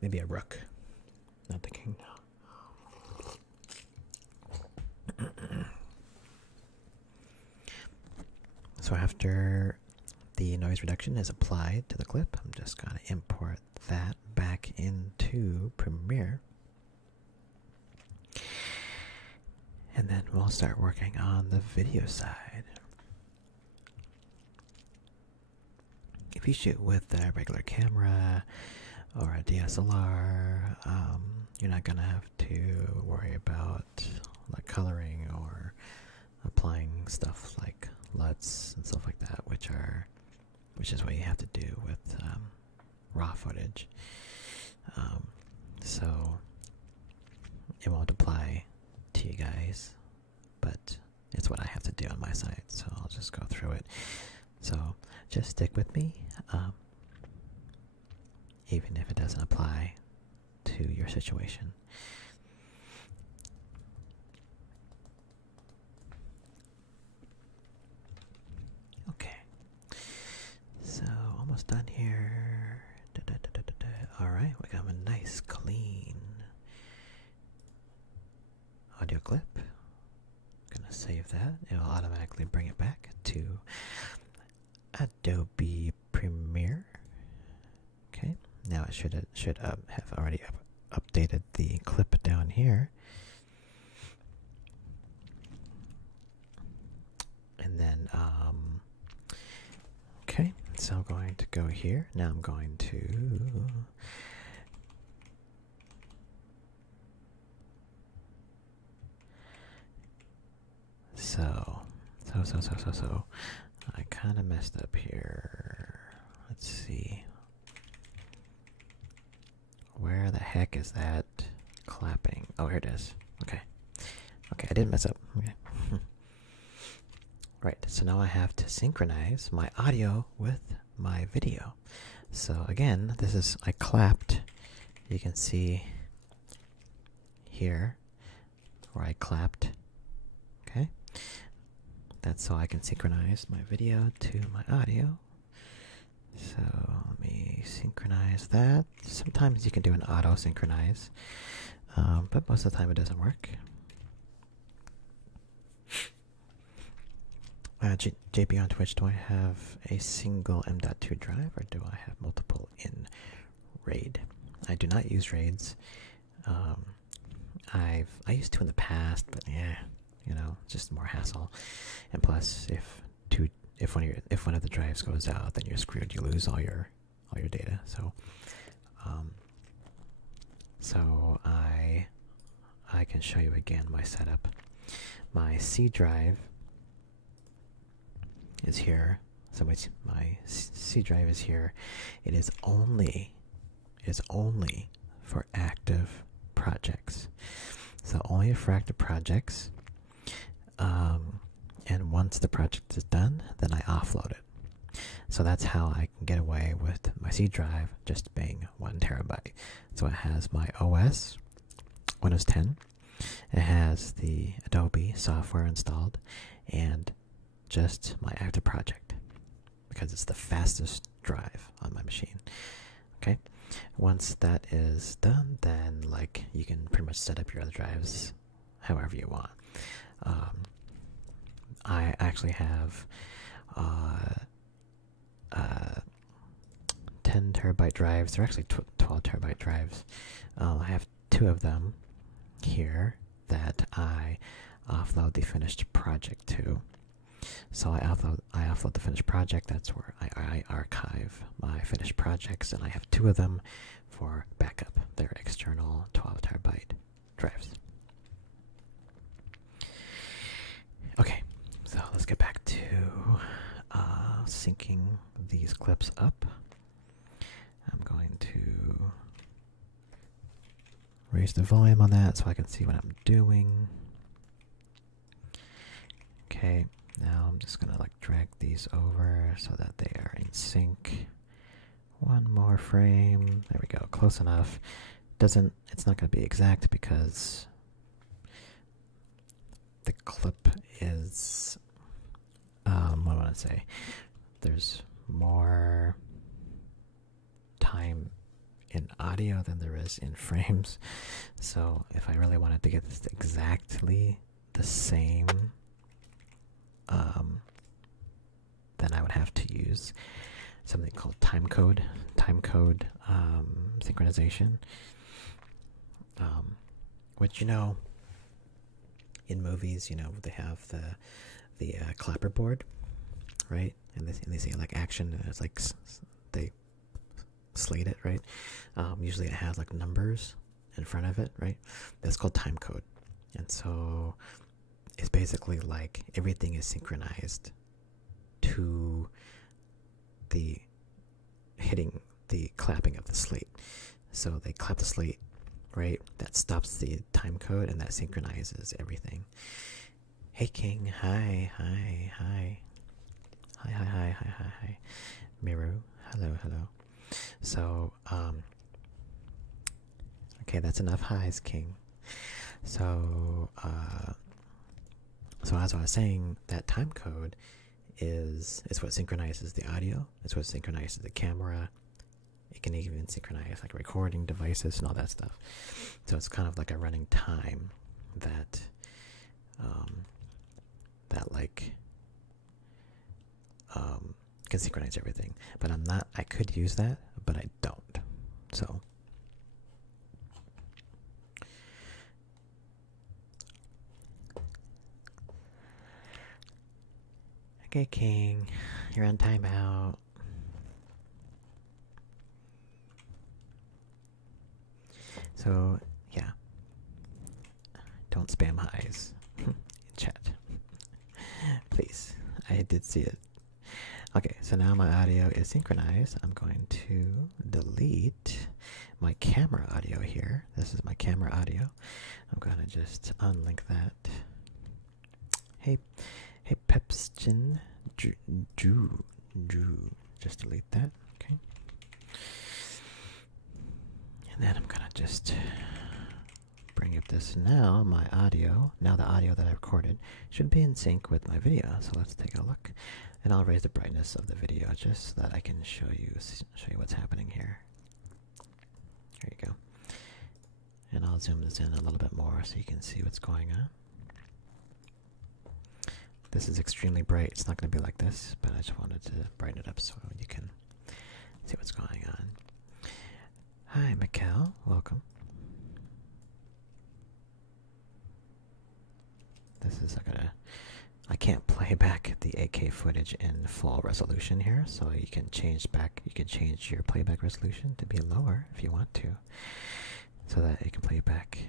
Maybe a rook. Not the king, no. So after the noise reduction is applied to the clip, I'm just going to import that back into Premiere. And then we'll start working on the video side. If you shoot with a regular camera or a DSLR, you're not going to have to worry about like coloring or applying stuff like LUTs and stuff like that, which is what you have to do with raw footage. So it won't apply to you guys, but it's what I have to do on my side, so I'll just go through it. So just stick with me, even if it doesn't apply to your situation. Okay, so almost done here. Alright, we got a nice clean audio clip. Gonna save that. It'll automatically bring it back to Adobe Premiere. Okay, now it should have already updated the clip down here. And then, okay, so I'm going to go here. Now I'm going to so So. I kind of messed up here. Let's see. Where the heck is that clapping? Oh, here it is. Okay. Okay, I didn't mess up. Okay. Right, so now I have to synchronize my audio with my video. So again, this is, I clapped. You can see here where I clapped. Okay. That's so I can synchronize my video to my audio. So let me synchronize that. Sometimes you can do an auto synchronize, but most of the time it doesn't work. JP on Twitch, do I have a single M.2 drive or do I have multiple in RAID? I do not use RAIDs. I used to in the past, but yeah, you know, just more hassle. And plus, if one of the drives goes out, then you're screwed. You lose all your data. So I can show you again my setup. My C drive is here. So my C drive is here. It is only for active projects. So only for active projects. And once the project is done, then I offload it. So that's how I can get away with my C drive just being 1 terabyte. So it has my OS, Windows 10. It has the Adobe software installed, and just my active project, because it's the fastest drive on my machine. Okay. Once that is done, then like you can pretty much set up your other drives however you want. I actually have 10 terabyte drives. They're actually 12 terabyte drives. I have 2 of them here that I offload the finished project to. So I offload the finished project. That's where I archive my finished projects, and I have 2 of them for backup. They're external 12 terabyte drives. Okay, so let's get back to syncing these clips up. I'm going to raise the volume on that so I can see what I'm doing. Okay, now I'm just gonna like drag these over so that they are in sync. One more frame. There we go. Close enough. It's not gonna be exact because the clip is what do I want to say? There's more time in audio than there is in frames. So if I really wanted to get this exactly the same, then I would have to use something called timecode synchronization, which, you know, in movies, you know, they have the clapper board, right? And they say like action, and it's like they slate it, right? Usually it has like numbers in front of it, right? That's called timecode. And so it's basically like everything is synchronized to the hitting the clapping of the slate. So they clap the slate, right? That stops the time code, and that synchronizes everything. Hey King, hi. Hi. Miru, hello. So, okay, that's enough highs, King. So, so as I was saying, that time code is what synchronizes the audio. It's what synchronizes the camera. It can even synchronize like recording devices and all that stuff. So it's kind of like a running time that can synchronize everything. But I could use that, but I don't. So okay, King, you're on timeout. So yeah, don't spam highs in chat. Please. I did see it. Okay, so now my audio is synchronized. I'm going to delete my camera audio here. This is my camera audio. I'm going to just unlink that. Hey Pepstin, Drew. Just delete that, okay? And then I'm going to just bring up this now, my audio. Now the audio that I recorded should be in sync with my video. So let's take a look. And I'll raise the brightness of the video just so that I can show you what's happening here. There you go. And I'll zoom this in a little bit more so you can see what's going on. This is extremely bright. It's not going to be like this, but I just wanted to brighten it up so you can see what's going on. Hi, Mikkel. Welcome. This is I can't play back the 8K footage in full resolution here, so you can change your playback resolution to be lower if you want to, so that it can play back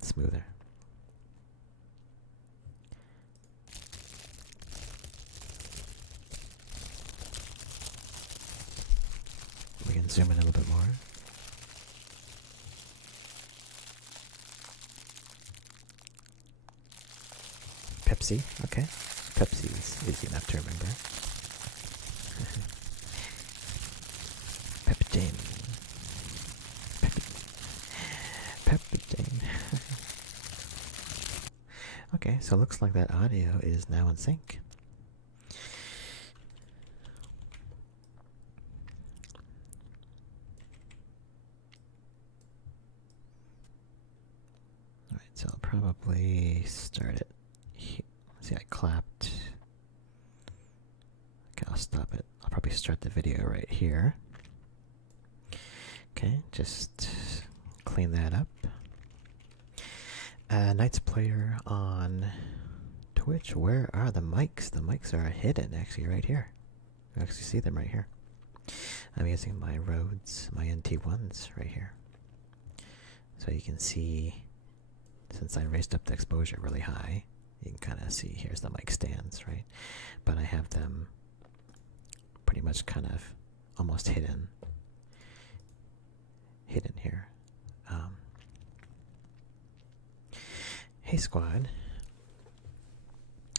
smoother. We can zoom in a little bit more. Pepsi, okay. Pepsi is easy enough to remember. Pepidine. Pepidine. Okay, so it looks like that audio is now in sync. Alright, so I'll probably start it. See, I clapped. Okay, I'll stop it. I'll probably start the video right here. Okay, just clean that up. Night's Player on Twitch. Where are the mics? The mics are hidden, actually, right here. You actually see them right here. I'm using my Rhodes, my NT1s right here. So you can see, since I raised up the exposure really high, you can kind of see, here's the mic stands, right? But I have them pretty much kind of almost hidden here. Hey squad,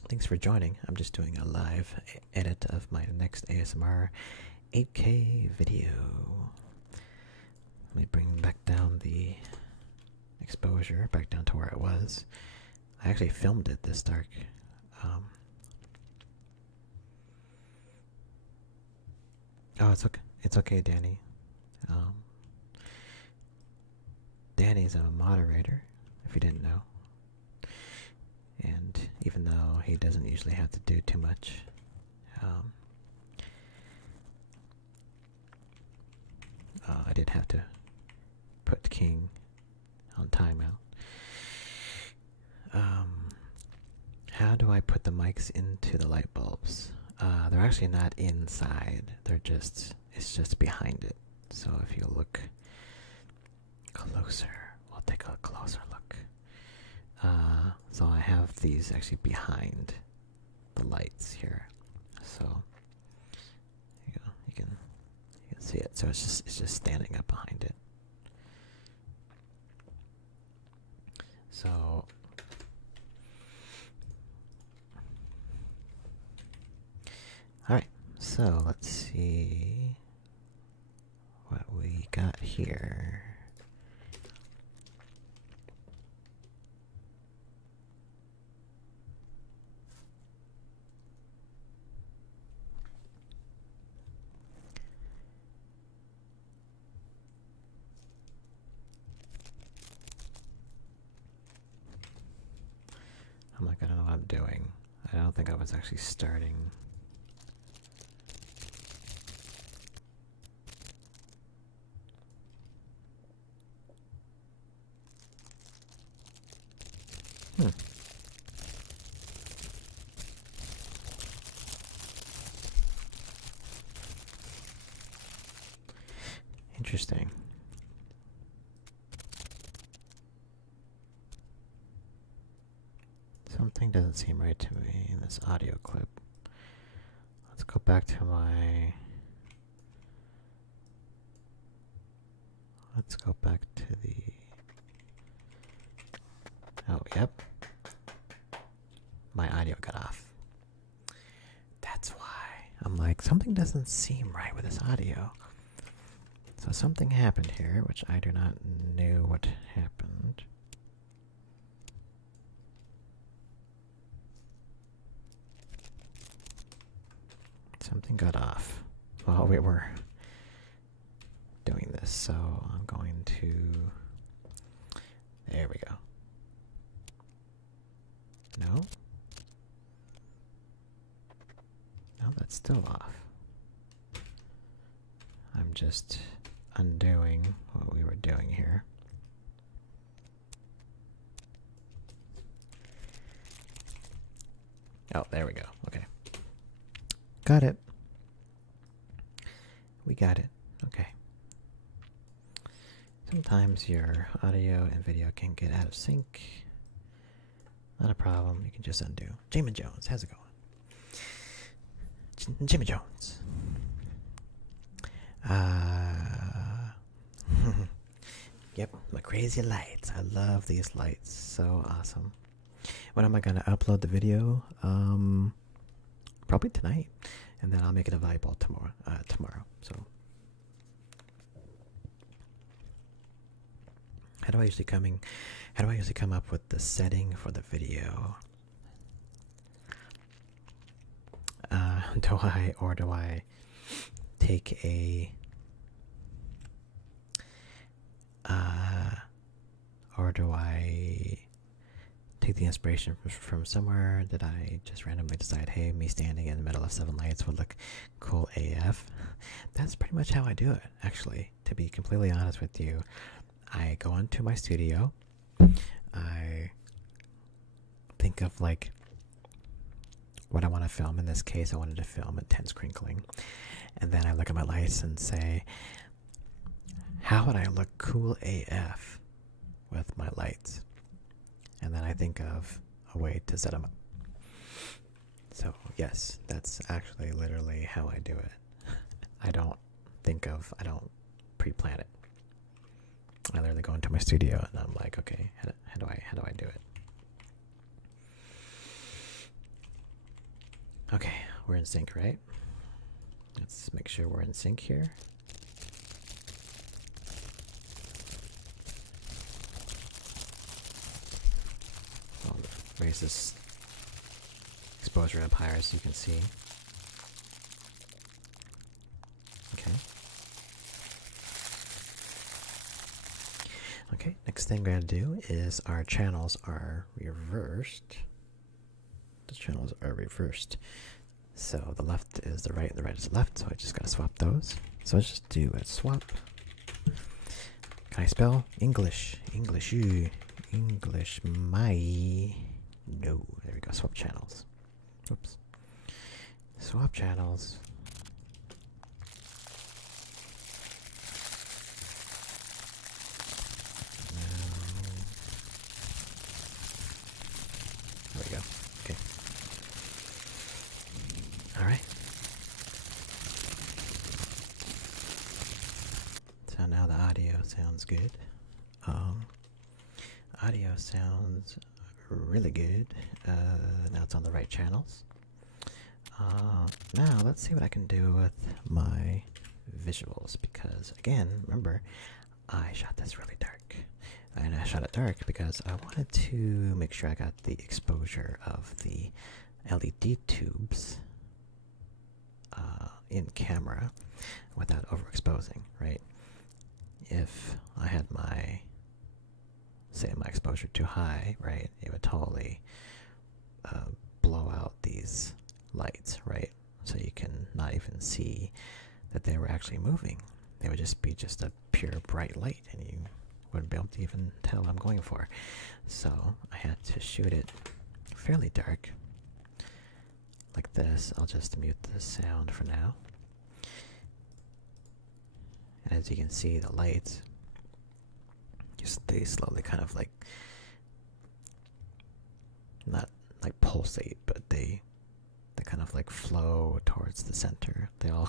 thanks for joining. I'm just doing a live edit of my next ASMR 8K video. Let me bring back down the exposure, back down to where it was. I actually filmed it this dark. Oh, it's okay. It's okay, Danny. Danny's a moderator, if you didn't know. And even though he doesn't usually have to do too much, I did have to put King on timeout. How do I put the mics into the light bulbs? They're actually not inside. It's just behind it. So if you look closer, we'll take a closer look. So I have these actually behind the lights here. So you can see it. So it's just standing up behind it. So alright, so let's see what we got here. I'm like, I don't know what I'm doing. I don't think I was actually starting. Interesting. Something doesn't seem right to me in this audio clip. Let's go back to my... Let's go back to the... Oh, yep. My audio got off. That's why. I'm like, something doesn't seem right with this audio. So something happened here, which I do not know what happened. Something got off while we were doing this, so I'm going to... There we go. No? No, that's still off. I'm just undoing what we were doing here. Oh, there we go. Okay. Got it. We got it. Okay. Sometimes your audio and video can get out of sync. Not a problem. You can just undo. Jamie Jones, how's it going? Jimmy Jones. Yep, my crazy lights. I love these lights. So awesome. When am I gonna upload the video? Probably tonight, and then I'll make it available tomorrow. So, how do I usually come up with the setting for the video? Do I take a or do I take the inspiration from somewhere? Did I just randomly decide, hey, me standing in the middle of 7 lights would look cool AF? That's pretty much how I do it, actually. To be completely honest with you, I go into my studio, I think of like what I want to film. In this case, I wanted to film intense crinkling. And then I look at my lights and say, how would I look cool AF with my lights? And then I think of a way to set them up. So yes, that's actually literally how I do it. I don't pre-plan it. I literally go into my studio and I'm like, okay, how do I do it? Okay, we're in sync, right? Let's make sure we're in sync here. I'll raise this exposure up higher so you can see. Okay. Okay, next thing we're going to do is our channels are reversed. The channels are reversed. So the left is the right and the right is the left, so I just got to swap those. So let's just do a swap. Can I spell? English. English you. English my. No. There we go. Swap channels. Oops. Swap channels. There we go. Okay. Alright. So now the audio sounds good. Audio sounds really good. Now it's on the right channels. Now let's see what I can do with my visuals, because again, remember, I shot this really dark. And I shot it dark because I wanted to make sure I got the exposure of the LED tubes in camera without overexposing, right? If I had my, say, my exposure too high, right, it would totally blow out these lights, right? So you can not even see that they were actually moving. They would just be just a pure bright light, and you wouldn't be able to even tell what I'm going for. So I had to shoot it fairly dark. Like this. I'll just mute the sound for now. And as you can see, the lights just, they slowly kind of like, not like pulsate, but they kind of like flow towards the center. They all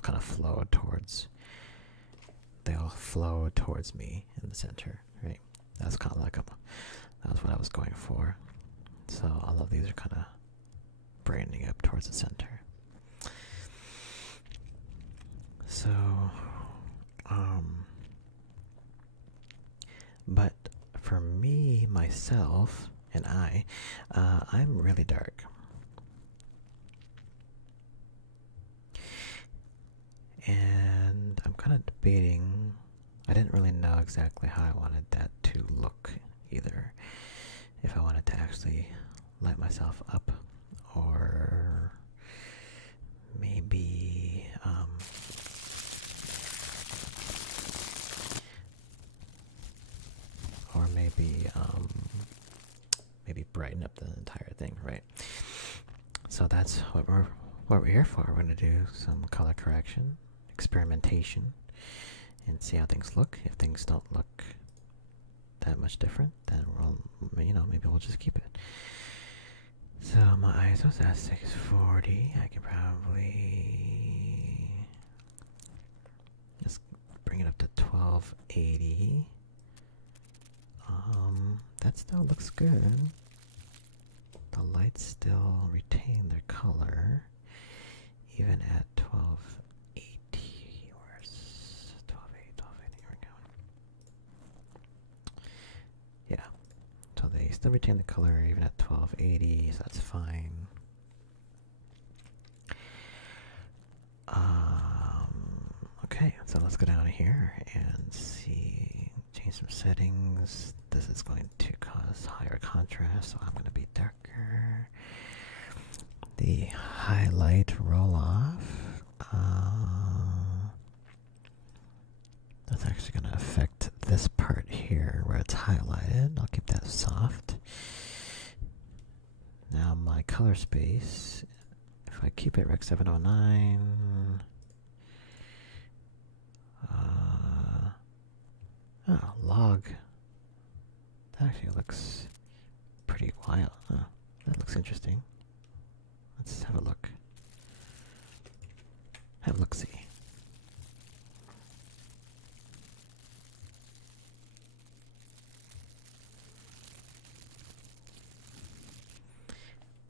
flow towards me in the center, right? That's kind of like that was what I was going for. So all of these are kind of brightening up towards the center. So, but for me, myself, and I'm really dark. And I'm kind of debating. I didn't really know exactly how I wanted that to look either. If I wanted to actually light myself up, or maybe maybe brighten up the entire thing, right? So that's what we're here for. We're going to do some color correction, experimentation, and see how things look. If things don't look that much different, then maybe we'll just keep it. So my ISO's at 640. I can probably just bring it up to 1280. That still looks good. The lights still retain their color, even at 1280. Where's 1280? Here we go. Yeah. So they still retain the color even at 1280, so that's fine. Okay, so let's go down here and see, change some settings. This is going to cause higher contrast, so I'm going to be darker. The highlight roll off, that's actually going to affect this part here where it's highlighted. I'll keep that soft. Now my color space, if I keep it Rec 709, log, that actually looks pretty wild. That looks interesting. Let's have a look. Have a look-see.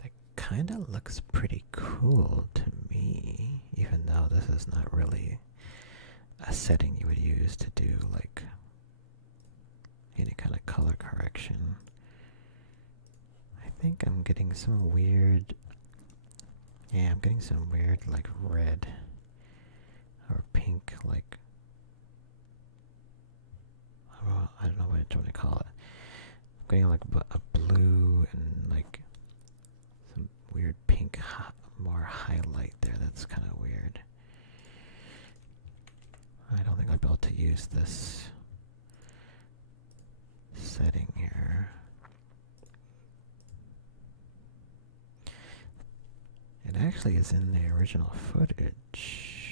That kind of looks pretty cool to me, even though this is not really a setting you would use to do like any kind of color correction. I think I'm getting some weird, I'm getting some weird like red or pink, like, I don't know what to call it. I'm getting like a blue and like some weird pink, more highlight there. That's kind of weird. I don't think I'll be able to use this setting here. It actually is in the original footage.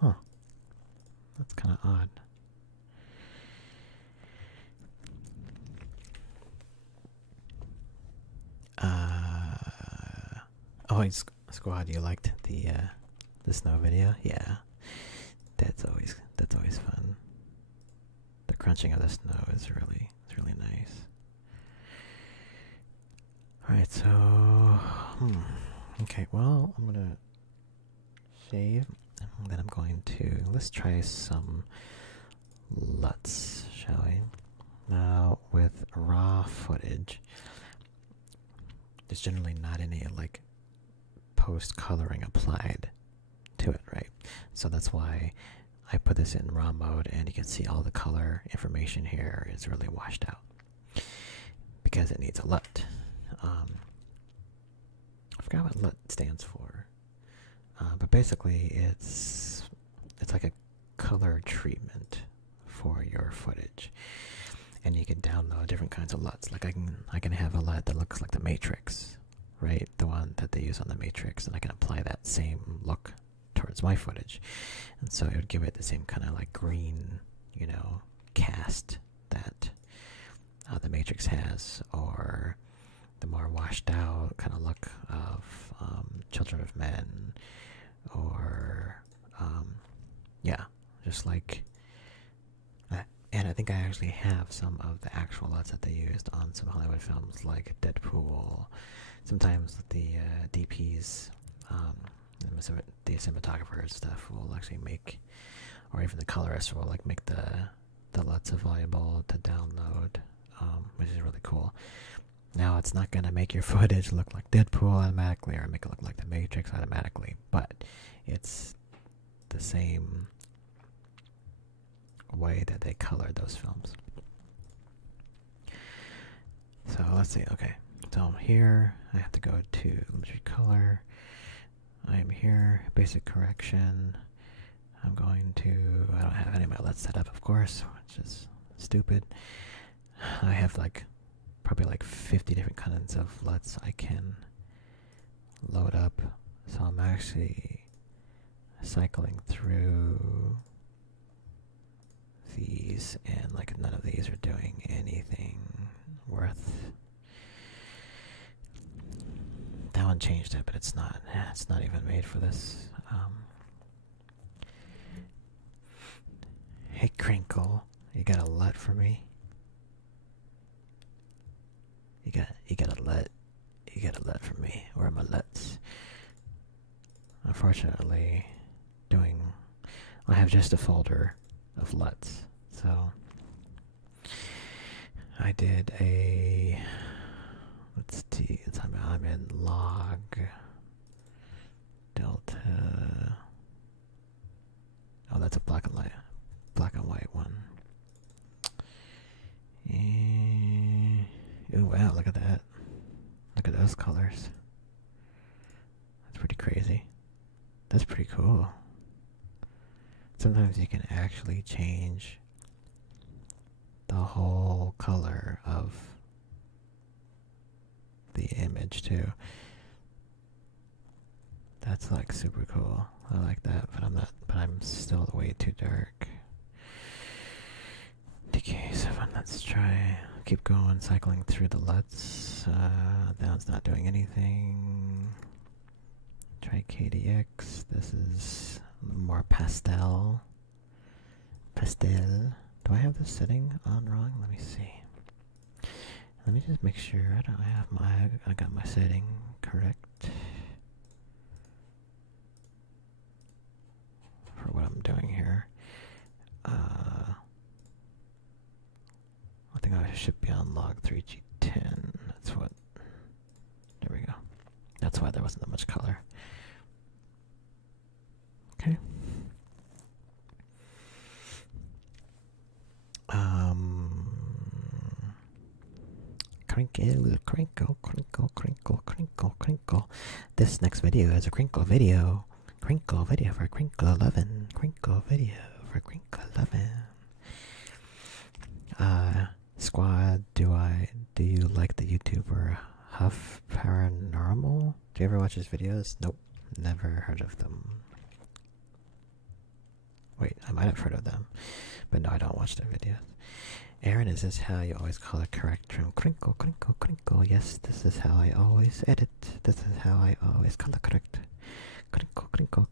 Huh. That's kind of odd. Oh, Squad, you liked the snow video? Yeah. That's always fun. The crunching of the snow is really nice. Alright, so okay, well, I'm gonna save, and then I'm going to, let's try some LUTs, shall we? Now with raw footage, there's generally not any like post coloring applied to it, right? So that's why I put this in raw mode, and you can see all the color information here is really washed out because it needs a LUT. I forgot what LUT stands for, but basically it's like a color treatment for your footage, and you can download different kinds of LUTs. Like I can have a LUT that looks like the Matrix, right? The one that they use on the Matrix, and I can apply that same look towards my footage, and so it would give it the same kind of like green, cast that the Matrix has, or the more washed out kind of look of Children of Men, or yeah, just like. And I think I actually have some of the actual LUTs that they used on some Hollywood films, like Deadpool. Sometimes the DPs, the cinematographers and stuff will actually make, or even the colorists will like make the LUTs available to download, which is really cool. Now it's not gonna make your footage look like Deadpool automatically, or make it look like the Matrix automatically, but it's the same way that they colored those films. So let's see. Okay, so I'm here. I have to go to imagery color. I am here. Basic correction. I'm going to. I don't have any of my LUTs set up, of course, which is stupid. I have probably 50 different kinds of LUTs I can load up. So I'm actually cycling through these, and none of these are doing anything worth. That one changed it, but it's not even made for this. Hey Crinkle, you got a LUT for me? You got a LUT for me. Where are my LUTs? Unfortunately, I have just a folder of LUTs. So I did a, let's see, I'm in log delta. Oh, that's a black and white one. Oh wow, look at that. Look at those colors. That's pretty crazy. That's pretty cool. Sometimes you can actually change the whole color of the image too. That's super cool. I like that, but I'm still way too dark. DK7, let's try. Keep going, cycling through the LUTs. That one's not doing anything. Try KDX. This is more pastel. Do I have this setting on wrong? Let me see. Let me just make sure I got my setting correct for what I'm doing here. I think I should be on log 3G10. That's what. There we go. That's why there wasn't that much color. Okay. Crinkle. This next video is a crinkle video. Crinkle video for Crinkle 11. Crinkle video for Crinkle 11. Squad, do you like the YouTuber Huff Paranormal? Do you ever watch his videos? Nope, never heard of them. Wait, I might have heard of them, but no, I don't watch their videos. Aaron, is this how you always color correct trim? Crinkle. Yes, this is how I always edit. This is how I always color correct. Crinkle.